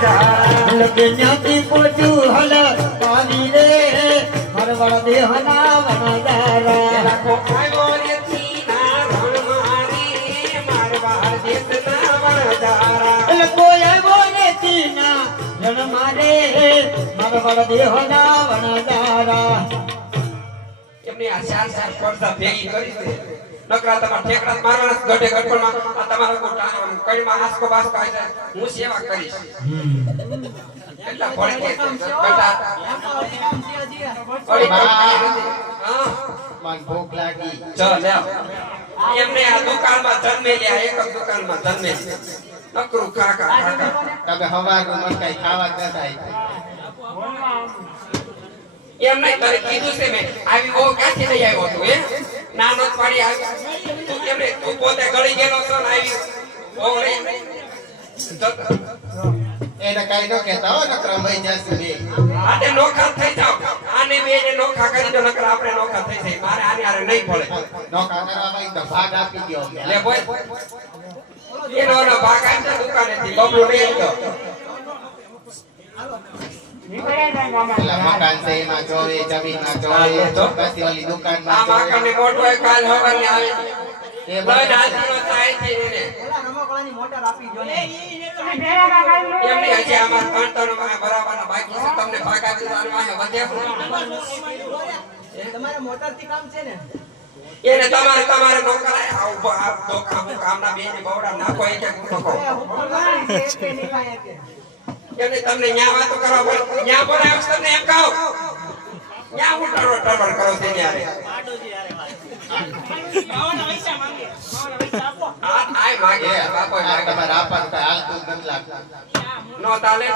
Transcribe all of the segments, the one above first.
લગે ન્યાથી પોચું હલ પાવી રે મારવાડ દેહના વનદારા લાખો આવ્યો રેતી ના રણ મારી મારવાડ દેશના વનદારા કોઈ આવ્યો નથી ના રણ મારે મારવાડ દેહના વનદારા એમની આ ચાર સ્પર્ધા ભેગી કરી છે નકરા તમાર ઠેકડા મારવાના ગઢે ગઢપણમાં આ તમારો ગોટાનો કઈમાં હાસકો બાસકો આવી જાય હું સેવા કરીશ કેટલા ભણે છે બેટા ઓલી હા મન ભૂખ લાગી ચાલ લે એમને આ દુકાનમાં જન્મેલ્યા એક જ દુકાનમાં જન્મે નકરું કાકા તમે હવારનું મન કઈ ખાવા જ ન થાય એમ નહીં તારે કીધું છે મેં આવી બહુ ક્યાંથી લઈ આવ્યો તું હે નાનો જ પાડી આવી તું કેમ તું પોતે ગળી ગયેલો છો ને આવી બહુ લઈ એને કઈ ન કહેતા હો નકર મઈ જશે ને આને નોખા થઈ જાવ આને બેને નોખા કરી દો નકર આપણે નોખા થઈ જાય મારે આને આરે નહીં પડે નોખા કરવામાં એક તો ભાગ આપી દો લે બોય એનો ભાગ આપતા દુકાનેથી બબલો નહીં હતો મકાન છે એમાં જોવે જમીનમાં જોવે પછી ઓલી આ દુકાનમાં માકાને મોટો એક કાલ હવારને આવે એ બસ આજનો થાય છે એને એમની હજી આમાં ત્રણ માં બરાબરના બાકી છે તમને ભાગ આપી દેવાનો આ વધે તમારે મોટર થી કામ છે ને એને તમારે નોકરાય આવું આ ધોખા કામના બે ને બવડા નાખો એક એક નોકો એને તમને ન્યા વાતો કરવા બોલ ન્યા બોલાવ તમને એમ કહો ન્યા હું ટરવર કરો તે ન્યારે આય માગે બાપો માગે તમારે આપવાનું કઈ હાલતું જ નથી લાગતું નો તાલે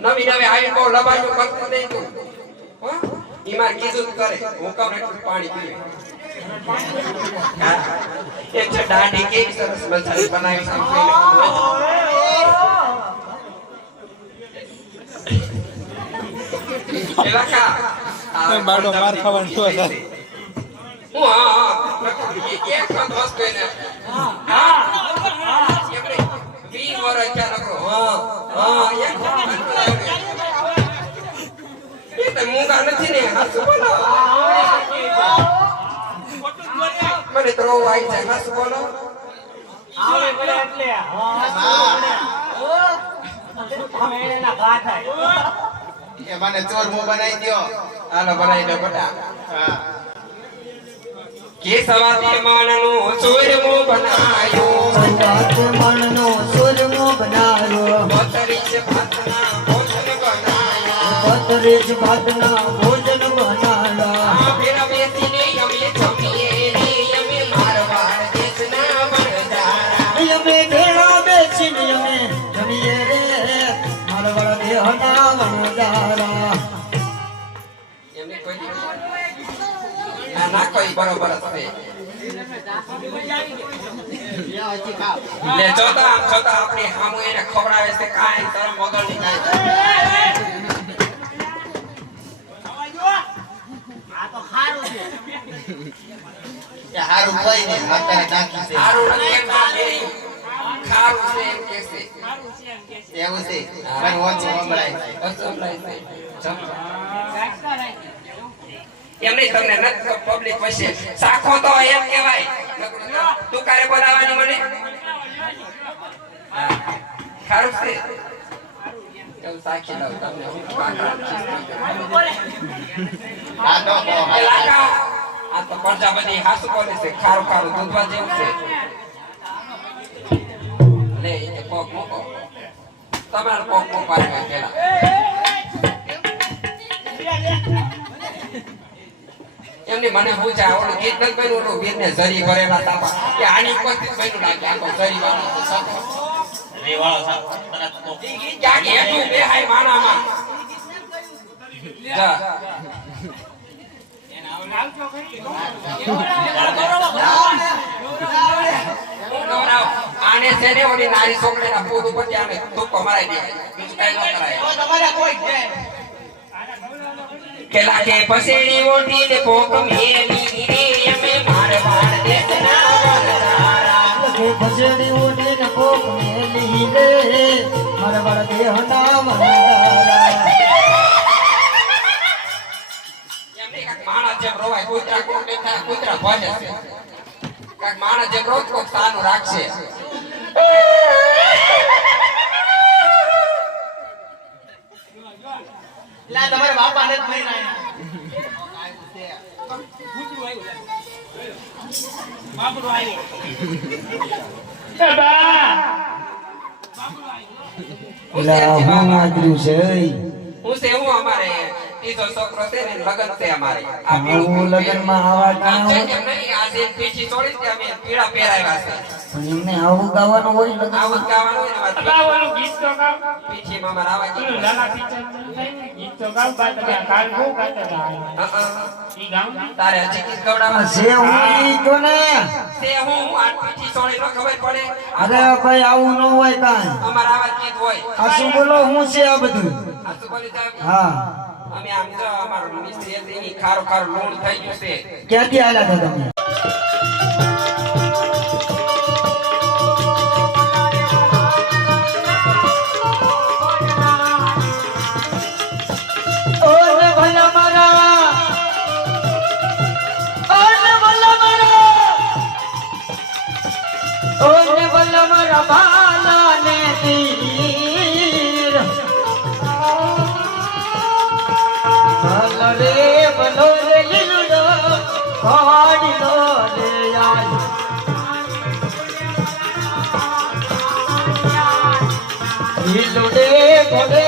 નવી નવી આવી બહુ લબાયું કરતું નહીં તું હો ઈમાં કીધું કરે હું કમ એટલું પાણી પીવે એ છે દાઢી કેવી સરસ મજાની બનાવી છે એલાકા બાડો માર ખાવાનું શું હતા હું હા એક વસ્તુ એને હા એમણે 20 વર્ષ ક્યાં નકરો હા એક એ તો મૂંગા નથી ને હાસુ બોલો મને તો રોવ આવી જાય હાસુ બોલો આવે બોલે એટલે એ મને ચોર મો બનાવી દો હાલો બનાવી દો બટા હા કે સવાતે માણનો ચોરમો બનાયો સજાત મનનો સુરમો બનાવ્યો બતરીચ ભાતના ભોજન બનાયો પતરેજ ભાતના ભોજન બનાવ્યા આ ફેરા બેસીને અમે જમીએ રે અમે મારવાડ દેશના વનદારા અમે ભેળા બેસીને અમે જમીએ રે મારવાડ દેહના વનદારા એમને કોઈ ના કોઈ બરોબર છે લે જોતા આપણી હામુ એને ખવડાવે છે કાઈ તરમ વગર ની કાઈ આ તો ખારું છે એ હારું કોઈ ને અત્યારે નાખી છે સારું નથી એમ ના બેરી ખારું છે એમ કે છે એવું છે મને ઓછું સંભળાય એમ નહીં તમને નથી પબ્લિક પછી સાખો તો એમ કહેવાય તું કારે બોલાવાની મને ખારું છે ચાલ સાખી લઉં તમને હું આ તો એ લાગાઓ આ તો પ્રજાપતિ હાસુ બોલે છે ખારું ખારું દૂધવા જેવું છે લે એ કોક મૂકો તમારે કોક મૂકવાનું પેલા એમની મને પૂછા ઓલું ગીત નથી બન્યું ઓલું વીરને જરી ભરેલા તાપા કે આની કોઈ બન્યું લાગે આ તો જરી વાળો સાપો રે વાળો સાપો ઈ ગીત જાગે હેઠું બે હાય માનામાં જા આને છે ને ઓલી નારી છોકરીના પૂર ઉપર આને ધોકો મરાઈ દે બીજું કઈ ન કરાય તમારે કોઈ છે કેલા કે પસેડી ઓઠી ને પોક મેલી રે અમે મારવાડ દેશના વનદારા કે ખસેડી ઉડીને કોક મેલી રે મારા વાળા દેહના વણજારા એમને કાંઈક માણસ જેમ રોવાય, કૂતરા કોક દેખાય, કૂતરા ભજે છે. કાંઈક માણસ જેમ રોજ કોક સાનું રાખશે. લા તમારા બાપાને જ મહિના એલા હું આજરું છે હું છે હું અમારે ત્રીજો છોકરો છે ને લગન છે અમારે. આ હું લગ્નમાં આવા આમ ગાણા છે હોય કેમ નહીં, આ જે પીછી છોડી છે અમે પીળા પહેરાવ્યા છે. પણ એમને આવું ગાવાનું હોય આવું લગ્નમાં જ ગાવાનું હોય ને અમારે ગાવાનું ગીત તો ગાવ. પીછીમાં અમારે આવા ગીત પેલું હોય. લાલા પિક્ચર થાય ને, ગીત તો ગાવ. બા તમે આ કાલ બહુ ગાતા હતા. ઈ ગાવ ને. તારે હજી ગીત ગવડાવવા છે હું ઈ તો ને તે હું આ પીછી છોડી નો ખબર પડે. અરે ભાઈ આવું ન હોય કાંઈ અમારે આવા જ ગીત હોય. આ શું બોલો હું છે આ બધું આ શું બોલી સાહેબ? હા અમે આમ જો અમારો મિસ્ત્રી હતી ઈ ખારું ખારું લૂણ થઈ ગયું છે. ક્યાંથી આલ્યા હતા તમે ઓને ભલા મારા ઓને ભલા મારા ભાલા ને તીર ભલ રે ભલો રે લીલો કાઢી લો રે આય લીલો ડે ભલે